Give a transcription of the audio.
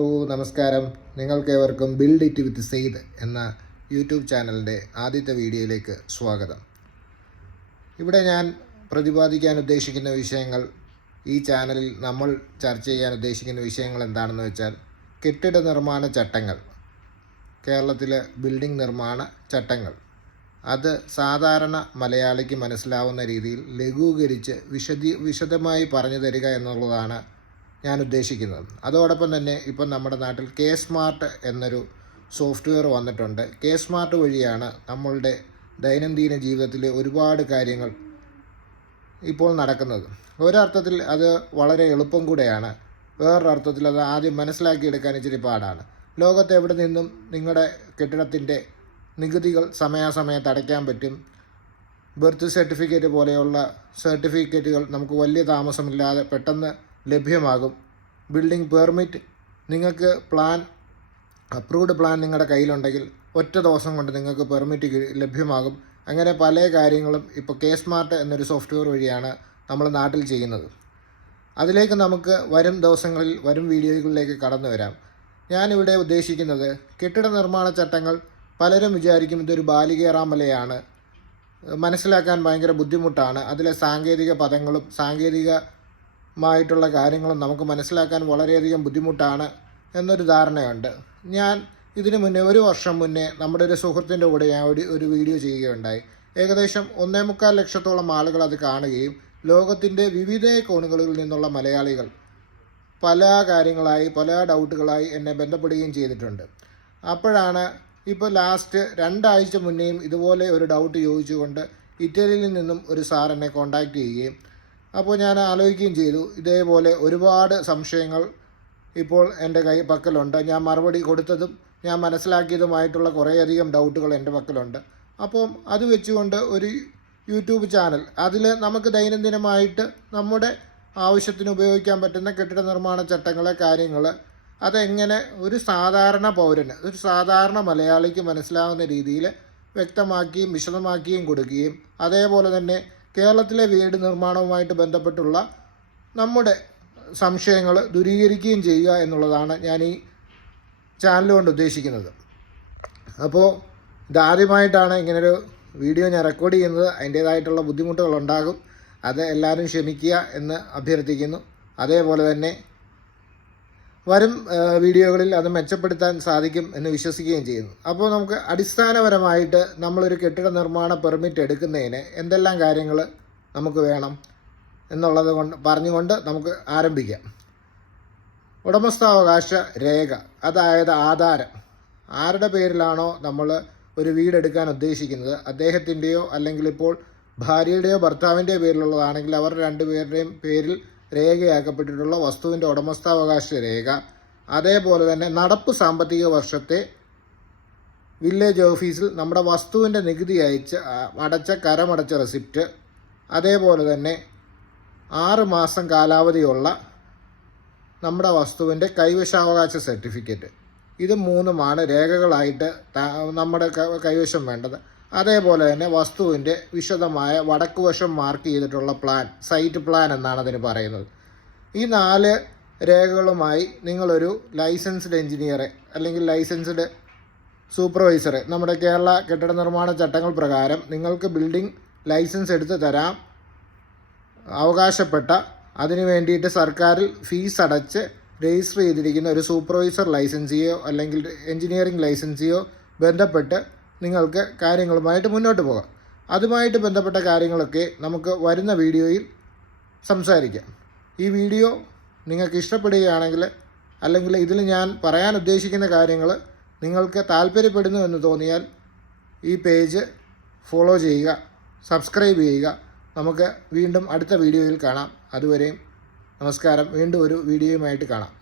നമസ്കാരം. നിങ്ങൾക്കേവർക്കും build it with Syed എന്ന യൂട്യൂബ് ചാനലിൻ്റെ ആദ്യത്തെ വീഡിയോയിലേക്ക് സ്വാഗതം. ഇവിടെ ഞാൻ പ്രതിപാദിക്കാൻ ഉദ്ദേശിക്കുന്ന വിഷയങ്ങൾ, ഈ ചാനലിൽ നമ്മൾ ചർച്ച ചെയ്യാൻ ഉദ്ദേശിക്കുന്ന വിഷയങ്ങൾ എന്താണെന്ന് വെച്ചാൽ, കെട്ടിട നിർമ്മാണ ചട്ടങ്ങൾ, കേരളത്തിലെ ബിൽഡിംഗ് നിർമ്മാണ ചട്ടങ്ങൾ, അത് സാധാരണ മലയാളിക്ക് മനസ്സിലാവുന്ന രീതിയിൽ ലഘൂകരിച്ച് വിശദമായി പറഞ്ഞു തരിക എന്നുള്ളതാണ് ഞാൻ ഉദ്ദേശിക്കുന്നത്. അതോടൊപ്പം തന്നെ ഇപ്പം നമ്മുടെ നാട്ടിൽ കെ സ്മാർട്ട് എന്നൊരു സോഫ്റ്റ്വെയർ വന്നിട്ടുണ്ട്. കെ സ്മാർട്ട് വഴിയാണ് നമ്മളുടെ ദൈനംദിന ജീവിതത്തിലെ ഒരുപാട് കാര്യങ്ങൾ ഇപ്പോൾ നടക്കുന്നത്. ഒരർത്ഥത്തിൽ അത് വളരെ എളുപ്പം കൂടെയാണ്, വേറൊരർത്ഥത്തിൽ അത് ആദ്യം മനസ്സിലാക്കിയെടുക്കാൻ ഇച്ചിരി പാടാണ്. ലോകത്ത് എവിടെ നിന്നും നിങ്ങളുടെ കെട്ടിടത്തിൻ്റെ നികുതികൾ സമയാസമയത്ത് അടയ്ക്കാൻ പറ്റും. ബർത്ത് സർട്ടിഫിക്കറ്റ് പോലെയുള്ള സർട്ടിഫിക്കറ്റുകൾ നമുക്ക് വലിയ താമസമില്ലാതെ പെട്ടെന്ന് ലഭ്യമാകും. ബിൽഡിംഗ് പെർമിറ്റ്, നിങ്ങൾക്ക് അപ്രൂവ്ഡ് പ്ലാൻ നിങ്ങളുടെ കയ്യിലുണ്ടെങ്കിൽ ഒറ്റ ദിവസം കൊണ്ട് നിങ്ങൾക്ക് പെർമിറ്റ് ലഭ്യമാകും. അങ്ങനെ പല കാര്യങ്ങളും ഇപ്പോൾ കെ സ്മാർട്ട് എന്നൊരു സോഫ്റ്റ്വെയർ വഴിയാണ് നമ്മൾ നാട്ടിൽ ചെയ്യുന്നത്. അതിലേക്ക് നമുക്ക് വരും ദിവസങ്ങളിൽ, വരും വീഡിയോകളിലേക്ക് കടന്നു വരാം. ഞാനിവിടെ ഉദ്ദേശിക്കുന്നത്, കെട്ടിട നിർമ്മാണ ചട്ടങ്ങൾ പലരും വിചാരിക്കും ഇതൊരു ബാലികേറാമലയാണ്, മനസ്സിലാക്കാൻ ഭയങ്കര ബുദ്ധിമുട്ടാണ്, അതിലെ സാങ്കേതിക പദങ്ങളും സാങ്കേതികമായിട്ടുള്ള കാര്യങ്ങളും നമുക്ക് മനസ്സിലാക്കാൻ വളരെയധികം ബുദ്ധിമുട്ടാണ് എന്നൊരു ധാരണയുണ്ട്. ഞാൻ ഇതിനു മുന്നേ, ഒരു വർഷം മുന്നേ, നമ്മുടെ ഒരു സുഹൃത്തിൻ്റെ കൂടെ ഞാൻ ഒരു വീഡിയോ ചെയ്യുകയുണ്ടായി. ഏകദേശം 1.25 ലക്ഷത്തോളം ആളുകൾ അത് കാണുകയും ലോകത്തിൻ്റെ വിവിധ കോണുകളിൽ നിന്നുള്ള മലയാളികൾ പല കാര്യങ്ങളായി, പല ഡൗട്ടുകളായി എന്നെ ബന്ധപ്പെടുകയും ചെയ്തിട്ടുണ്ട്. അപ്പോഴാണ് ഇപ്പോൾ ലാസ്റ്റ് 2 ആഴ്ച മുന്നേയും ഇതുപോലെ ഒരു ഡൗട്ട് ചോദിച്ചുകൊണ്ട് ഇറ്റലിയിൽ നിന്നും ഒരു സാർ എന്നെ കോൺടാക്റ്റ് ചെയ്യുകയും, അപ്പോൾ ഞാൻ ആലോചിക്കുകയും ചെയ്തു, ഇതേപോലെ ഒരുപാട് സംശയങ്ങൾ ഇപ്പോൾ എൻ്റെ പക്കലുണ്ട്. ഞാൻ മറുപടി കൊടുത്തതും ഞാൻ മനസ്സിലാക്കിയതുമായിട്ടുള്ള കുറേയധികം ഡൗട്ടുകൾ എൻ്റെ പക്കലുണ്ട്. അപ്പം അത് വെച്ചുകൊണ്ട് ഒരു യൂട്യൂബ് ചാനൽ, അതിൽ നമുക്ക് ദൈനംദിനമായിട്ട് നമ്മുടെ ആവശ്യത്തിന് ഉപയോഗിക്കാൻ പറ്റുന്ന കെട്ടിട നിർമ്മാണ ചട്ടങ്ങളെ, കാര്യങ്ങൾ, അതെങ്ങനെ ഒരു സാധാരണ പൗരന്, ഒരു സാധാരണ മലയാളിക്ക് മനസ്സിലാവുന്ന രീതിയിൽ വ്യക്തമാക്കിയും വിശദമാക്കിയും കൊടുക്കുകയും, അതേപോലെ തന്നെ കേരളത്തിലെ വീട് നിർമ്മാണവുമായിട്ട് ബന്ധപ്പെട്ടുള്ള നമ്മുടെ സംശയങ്ങൾ ദൂരീകരിക്കുകയും ചെയ്യുക എന്നുള്ളതാണ് ഞാൻ ഈ ചാനൽ കൊണ്ട് ഉദ്ദേശിക്കുന്നത്. അപ്പോൾ ഇതാദ്യമായിട്ടാണ് ഇങ്ങനൊരു വീഡിയോ ഞാൻ റെക്കോർഡ് ചെയ്യുന്നത്. അതിൻ്റേതായിട്ടുള്ള ബുദ്ധിമുട്ടുകളുണ്ടാകും, അത് എല്ലാവരും ക്ഷമിക്കുക എന്ന് അഭ്യർത്ഥിക്കുന്നു. അതേപോലെ തന്നെ വരും വീഡിയോകളിൽ അത് മെച്ചപ്പെടുത്താൻ സാധിക്കും എന്ന് വിശ്വസിക്കുകയും ചെയ്യുന്നു. അപ്പോൾ നമുക്ക് അടിസ്ഥാനപരമായിട്ട് നമ്മളൊരു കെട്ടിട നിർമ്മാണ പെർമിറ്റ് എടുക്കുന്നതിന് എന്തെല്ലാം കാര്യങ്ങൾ നമുക്ക് വേണം എന്നുള്ളത് പറഞ്ഞുകൊണ്ട് നമുക്ക് ആരംഭിക്കാം. ഉടമസ്ഥാവകാശ രേഖ, അതായത് ആധാരം. ആരുടെ പേരിലാണോ നമ്മൾ ഒരു വീടെടുക്കാൻ ഉദ്ദേശിക്കുന്നത്, അദ്ദേഹത്തിൻ്റെയോ അല്ലെങ്കിൽ ഇപ്പോൾ ഭാര്യയുടെയോ ഭർത്താവിൻ്റെയോ പേരിലുള്ളതാണെങ്കിൽ അവർ രണ്ടുപേരുടെയും പേരിൽ രേഖയാക്കപ്പെട്ടിട്ടുള്ള വസ്തുവിൻ്റെ ഉടമസ്ഥാവകാശ രേഖ, അതേപോലെ തന്നെ നടപ്പ് സാമ്പത്തിക വർഷത്തെ വില്ലേജ് ഓഫീസിൽ നമ്മുടെ വസ്തുവിൻ്റെ നികുതി അടച്ച കരമടച്ച റെസിപ്റ്റ്, അതേപോലെ തന്നെ 6 മാസം കാലാവധിയുള്ള നമ്മുടെ വസ്തുവിൻ്റെ കൈവശാവകാശ സർട്ടിഫിക്കറ്റ്. ഇത് 3 രേഖകളായിട്ട് നമ്മുടെ കൈവശം വേണ്ടത്. അതേപോലെ തന്നെ വസ്തുവിൻ്റെ വിശദമായ വടക്കുവശം മാർക്ക് ചെയ്തിട്ടുള്ള പ്ലാൻ, സൈറ്റ് പ്ലാൻ എന്നാണ് അതിന് പറയുന്നത്. ഈ 4 രേഖകളുമായി നിങ്ങളൊരു ലൈസൻസ്ഡ് എഞ്ചിനീയറെ അല്ലെങ്കിൽ ലൈസൻസ്ഡ് സൂപ്പർവൈസറെ, നമ്മുടെ കേരള കെട്ടിട നിർമ്മാണ ചട്ടങ്ങൾ പ്രകാരം നിങ്ങൾക്ക് ബിൽഡിംഗ് ലൈസൻസ് എടുത്ത് തരാം അവകാശപ്പെട്ട, അതിനു വേണ്ടിയിട്ട് സർക്കാരിൽ ഫീസ് അടച്ച് രജിസ്റ്റർ ചെയ്തിരിക്കുന്ന ഒരു സൂപ്പർവൈസർ ലൈസൻസിയോ അല്ലെങ്കിൽ എഞ്ചിനീയറിംഗ് ലൈസൻസിയോ ബന്ധപ്പെട്ട് നിങ്ങൾക്ക് കാര്യങ്ങളുമായിട്ട് മുന്നോട്ട് പോകാം. അതുമായിട്ട് ബന്ധപ്പെട്ട കാര്യങ്ങളൊക്കെ നമുക്ക് വരുന്ന വീഡിയോയിൽ സംസാരിക്കാം. ഈ വീഡിയോ നിങ്ങൾക്ക് ഇഷ്ടപ്പെടുകയാണെങ്കിൽ, അല്ലെങ്കിൽ ഇതിൽ ഞാൻ പറയാൻ ഉദ്ദേശിക്കുന്ന കാര്യങ്ങൾ നിങ്ങൾക്ക് താല്പര്യപ്പെടുന്നു എന്ന് തോന്നിയാൽ ഈ പേജ് ഫോളോ ചെയ്യുക, സബ്സ്ക്രൈബ് ചെയ്യുക. നമുക്ക് വീണ്ടും അടുത്ത വീഡിയോയിൽ കാണാം. അതുവരെയും നമസ്കാരം. വീണ്ടും ഒരു വീഡിയോയുമായിട്ട് കാണാം.